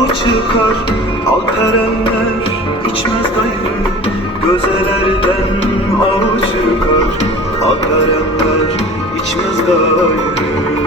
ağ çıkar Alperenler içmez gayrı. Gözelerden ağ çıkar Alperenler içmez gayrı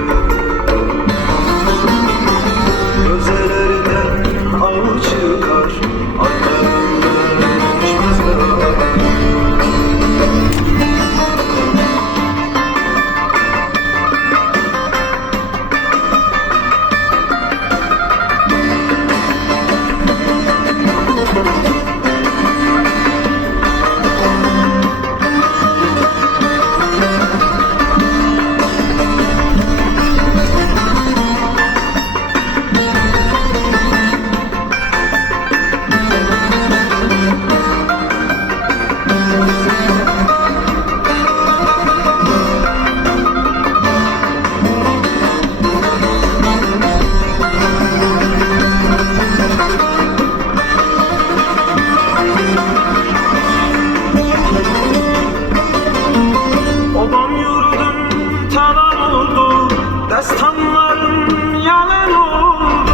Destanlarım yalan oldu.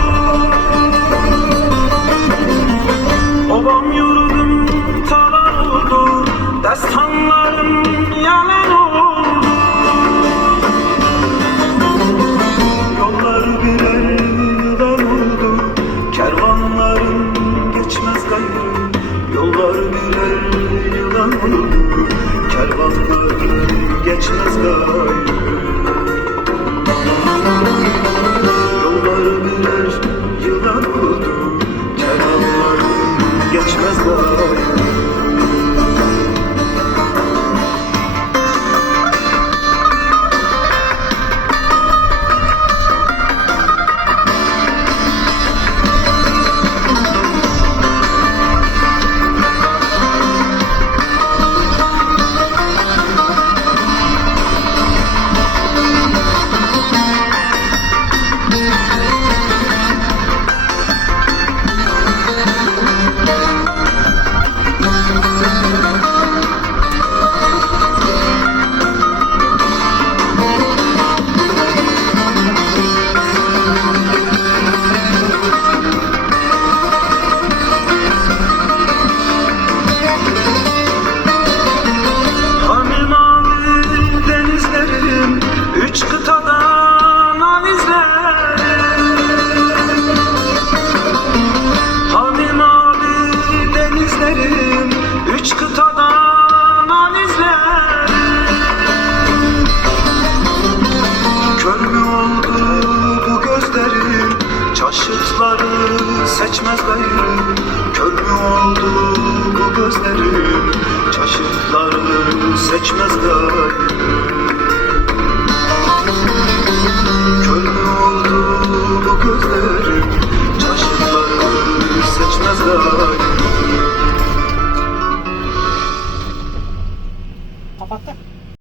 Obam yurdum talan oldu. Destanlarım yalan oldu. Yollar birer yılan oldu. Kervanlarım geçmez gayrı. Yollar birer yılan oldu. Kervanlarım geçmez gayrı seçmez gayrı Kör mü oldu bu gözlerim Çaşıtları seçmez gayrı